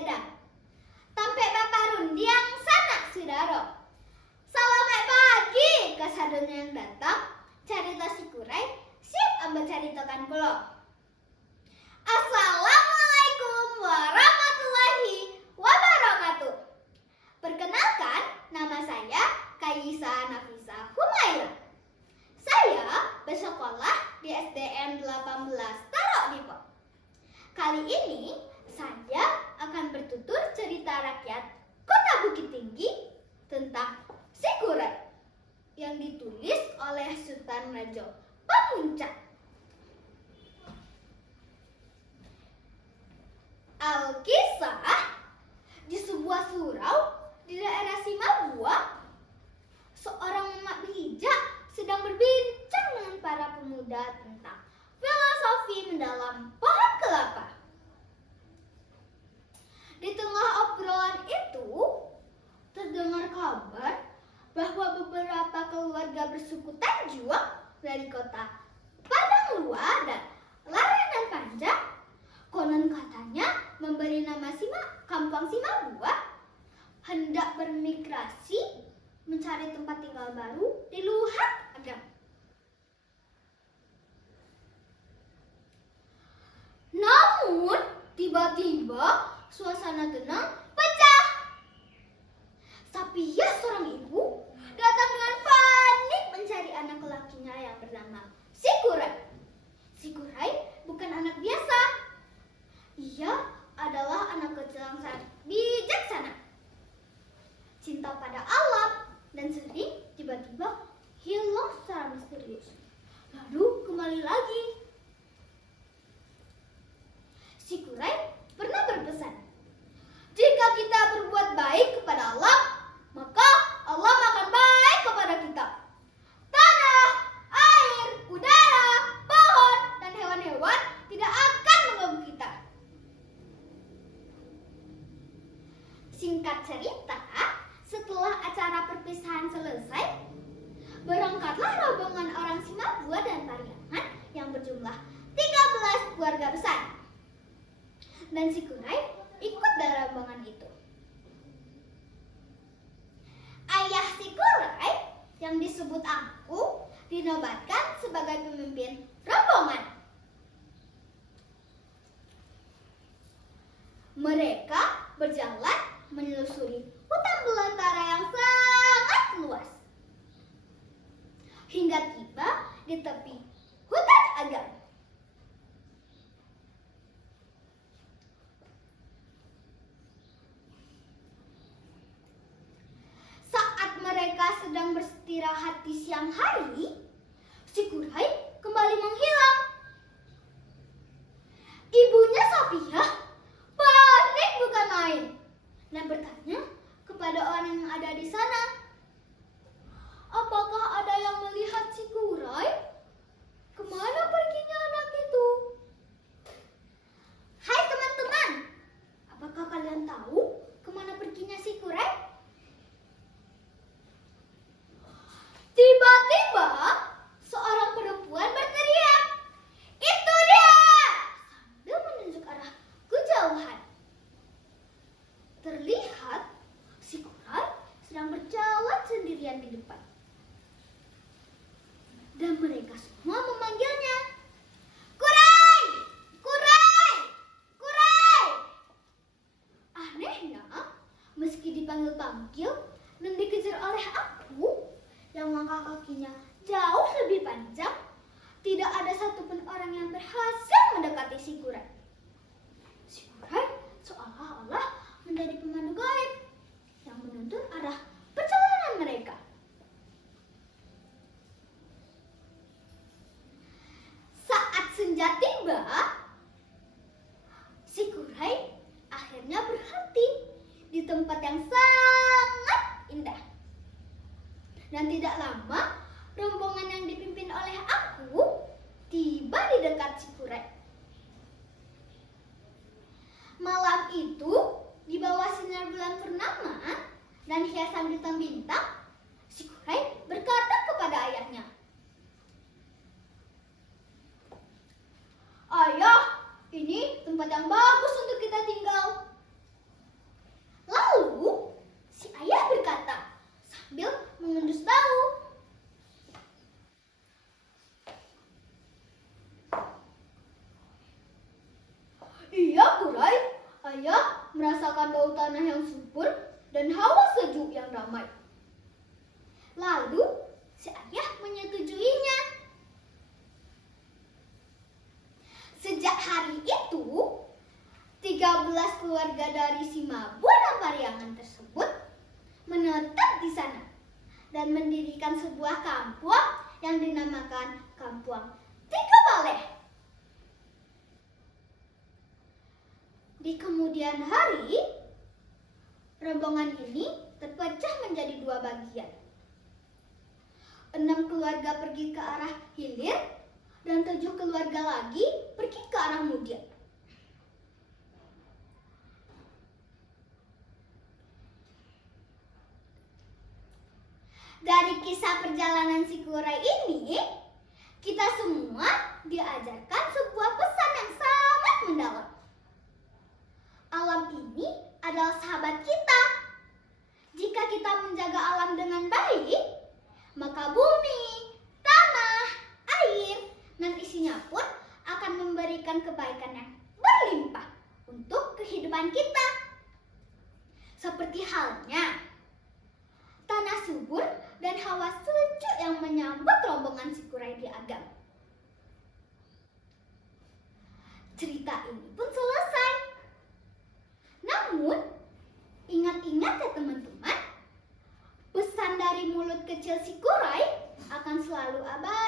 gedang. Tampe Bapak Rundiang sanak sidaro. Selamat pagi kasadona yang datang. Carita si kurai siap ambil caritakan kulo. Assalamualaikum warahmatullahi wabarakatuh. Perkenalkan, nama saya Kaisa Nafisa Humaira. Saya bersekolah di SDN 18 Tarok Depok. Kali ini saya akan bertutur cerita rakyat Kota Bukit Tinggi tentang si kurai yang ditulis oleh Sultan Rajo Pamuntjak. Alkisah, di sebuah surau di daerah Simabua, seorang emak bijak sedang berbincang dengan para pemuda tentang filosofi mendalam pohon kelapa. Di tengah obrolan itu, terdengar kabar bahwa beberapa keluarga bersuku Tanjuang dari kota Padang Luar dan Larangan Panjang, konon katanya memberi nama Kampung Simabua, hendak bermigrasi mencari tempat tinggal baru di Luhak Agam. Namun tiba-tiba suasana tenang pecah. Sapiah seorang ibu datang dengan panik mencari anak lakinya yang bernama si kurai. Si kurai bukan anak biasa. Ia adalah anak kecil yang sangat bijaksana, cinta pada alam, dan sering tiba-tiba hilang secara misterius, lalu kembali lagi. Si kurai pernah berpesan, jika kita berbuat baik kepada Allah, maka Allah akan baik kepada kita. Tanah, air, udara, pohon, dan hewan-hewan tidak akan mengganggu kita. Singkat cerita, setelah acara perpisahan selesai, berangkatlah rombongan orang Simabua dan Pariangan yang berjumlah 13 keluarga besar. Dan si kurai ikut dalam rombongan itu. Ayah si kurai yang disebut Angku dinobatkan sebagai pemimpin rombongan. Mereka berjalan menelusuri hutan belantara yang sangat luas, hingga tiba di tepi hutan Agam. Saat mereka sedang beristirahat di siang hari, si kurai kembali menghilang. Ibunya Sapiah panik bukan main dan bertanya kepada orang yang ada di sana, apakah ada yang melihat si kurai? Kemana perginya anak itu? Hai teman-teman, apakah kalian tahu kemana perginya si kurai? Tiba-tiba seorang perempuan berteriak, "Itu dia!" sambil menunjuk arah kejauhan. Terlihat si kurai sedang berjalan sendirian di depan. Dan mereka semua memanggilnya, "Kurai! Kurai! Kurai!" Anehnya, meski dipanggil-panggil dan dikejar oleh aku yang langkah kakinya jauh lebih panjang, tidak ada satupun orang yang berhasil mendekati si kurai. Si kurai seolah-olah menjadi pemandu gaib yang menuntun arah perjalanan mereka. Saat senja tiba, si kurai akhirnya berhenti di tempat yang sangat indah. Dan tidak lama, rombongan yang dipimpin oleh aku tiba di dekat si kurai. Malam itu, di bawah sinar bulan purnama dan hiasan bintang-bintang, si kurai berkata kepada ayahnya, "Ayah, ini tempat yang bagus untuk kita tinggal." ayah merasakan bau tanah yang subur dan hawa sejuk yang damai. Lalu si ayah menyetujuinya. Sejak hari itu, 13 keluarga dari Simabua dan Pariangan tersebut menetap di sana dan mendirikan sebuah kampung yang dinamakan Kampung Tiga Baleh. Di kemudian hari, rombongan ini terpecah menjadi 2 bagian. 6 keluarga pergi ke arah hilir dan 7 keluarga lagi pergi ke arah mudia. Dari kisah perjalanan si Kurai ini, kita semua diajarkan sebuah pesan yang sangat mendalam. Alam ini adalah sahabat kita. Jika kita menjaga alam dengan baik, maka bumi, tanah, air, dan isinya pun akan memberikan kebaikan yang berlimpah untuk kehidupan kita. Seperti halnya tanah subur dan hawa sejuk yang menyambut rombongan si Kurai di Agam. Cerita ini pun selesai. Namun, ingat-ingat ya teman-teman, pesan dari mulut kecil si Kurai akan selalu abadi.